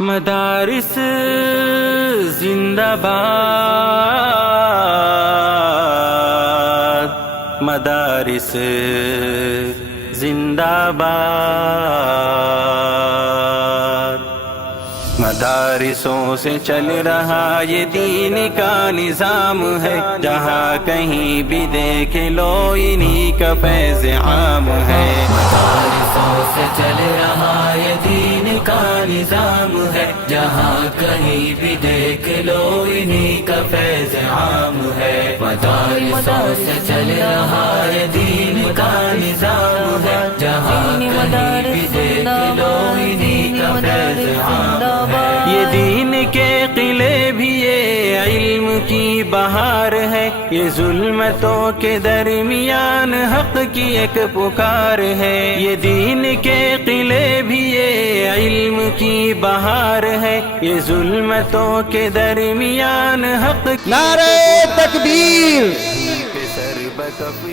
مدارس زندہ باد، مدارس زندہ باد، مدارسوں سے چل رہا یہ دین کا نظام ہے، جہاں کہیں بھی دیکھ لو انہی کا فیض عام ہے۔ مدارسوں سے چل رہا یہ دین کا نظام ہے، جہاں کہیں بھی دیکھ لو انہی کا فیض عام ہے۔ مدارسوں سے چل رہا یہ دین کا نظام ہے، جہاں کہیں بھی دیکھ لو انہی کا فیض عام ہے۔ یہ دین کے قلعے بھی یہ علم کی بہار ہے، یہ ظلمتوں کے درمیان حق کی ایک پکار ہے۔ یہ دین کے قلعے بھی یہ علم کی بہار ہے، یہ ظلمتوں کے درمیان حق کی نعرہ تکبیر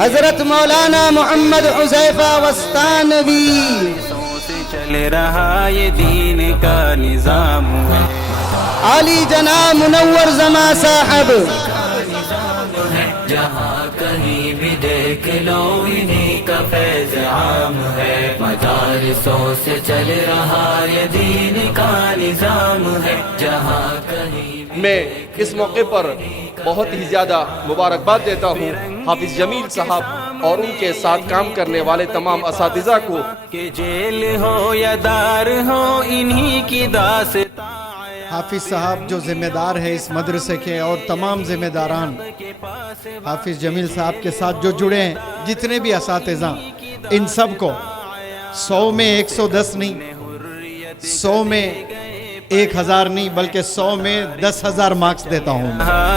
حضرت مولانا محمد حذیفہ وسطانوی۔ چل رہا یہ دین کا نظام ہے، عالی جناب منور زماں صاحب۔ جہاں کہیں بھی دیکھ لو انہی کا فیض عام ہے۔ مدارسوں سے چل رہا یہ دین کا نظام ہے، جہاں کہیں بھی میں اس موقع پر بہت ہی زیادہ مبارکباد دیتا ہوں حافظ جمیل صاحب اور ان کے ساتھ کام کرنے والے تمام اساتذہ کو کہ جیل ہو یا دار ہو انہی کی داستان۔ حافظ صاحب جو ذمہ دار ہے اس مدرسے کے، اور تمام ذمہ داران حافظ جمیل صاحب کے ساتھ جو جڑے ہیں، جتنے بھی اساتذہ، ان سب کو 100 میں 110 نہیں، 100 میں 1000 نہیں، بلکہ 100 میں 10,000 مارکس دیتا ہوں۔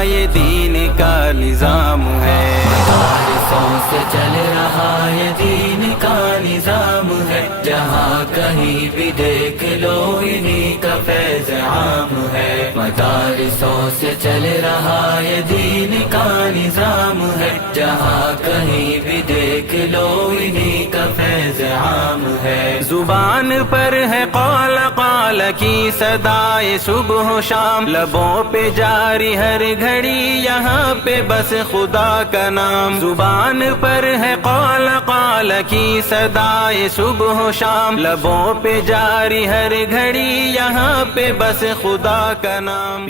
یہ دین کا نظام ہے، مدارسوں سے چل رہا یہ دین کا نظام ہے، جہاں کہیں بھی دیکھ لو انہی کا فیض عام ہے۔ مدارسوں سے چل رہا یہ دین کا نظام ہے، جہاں کہیں بھی دیکھ لو انہی کا فیض عام ہے۔ زبان پر ہے قال قال کی صدائے صبح و شام، لبوں پہ جاری ہر گھڑی یہاں پہ بس خدا کا نام۔ زبان پر ہے قال قال کی صدائے صبح و شام، لبوں پہ جاری ہر گھڑی یہاں پہ بس خدا کا نام۔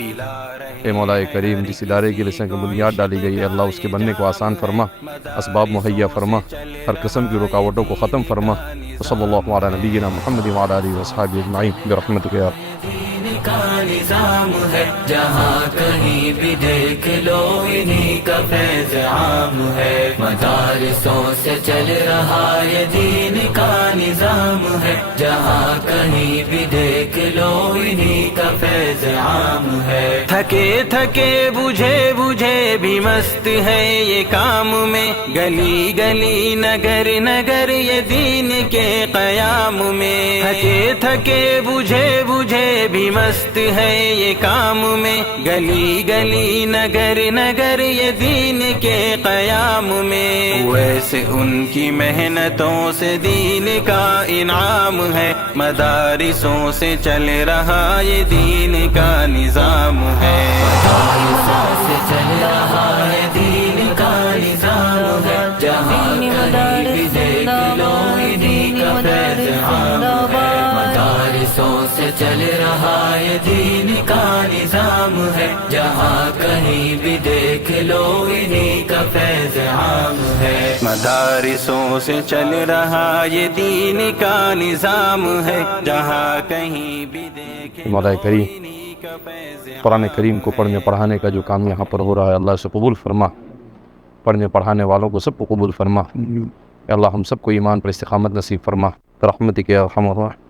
اے مولا کریم، جس ادارے کی لسان کی بنیاد ڈالی گئی ہے اللہ اس کے بننے کو آسان فرما، اسباب مہیا فرما، ہر قسم کی رکاوٹوں کو ختم فرما۔ صلی اللہ علی نبینا محمد وعلی آلہ وصحبہ اجمعین برحمتک یا رب۔ کا نظام ہے، جہاں کہیں بھی دیکھ لو انہی کا فیض عام ہے۔ مدارسوں سے چل رہا یہ دین کا نظام ہے، جہاں کہیں بھی دیکھ لو انہی کا فیض عام ہے۔ تھکے تھکے بجھے بجھے بھی مست ہے یہ کام میں، گلی گلی نگر نگر یہ دین کے قیام میں۔ تھکے تھکے بجھے بجھے بھی مست ہے یہ کام میں، گلی گلی نگر نگر یہ دین کے قیام میں۔ ویسے ان کی محنتوں سے دین کا انعام ہے، مدارسوں سے چل رہا یہ دین کا نظام ہے۔ مدارسوں سے چل رہا یہ دین کا نظام ہے، جہاں کہیں بھی دیکھ لو انہی کا فیض عام ہے۔ مدارسوں سے چل رہا یہ دین کا نظام ہے، جہاں کہیں بھی دیکھ لو انہی کا فیض عام ہے۔ مدارسوں سے چل رہا یہ دین کا نظام ہے، جہاں کہیں بھی دیکھ لو مولا کریم، انہی کا فیض عام ہے۔ قرآن کریم کو پڑھنے پڑھانے کا جو کام یہاں پر ہو رہا ہے اللہ اسے قبول فرما، پڑھنے پڑھانے والوں کو سب کو قبول فرما۔ اے اللہ ہم سب کو ایمان پر استقامت نصیب فرما برحمتک یا ارحم الراحمین۔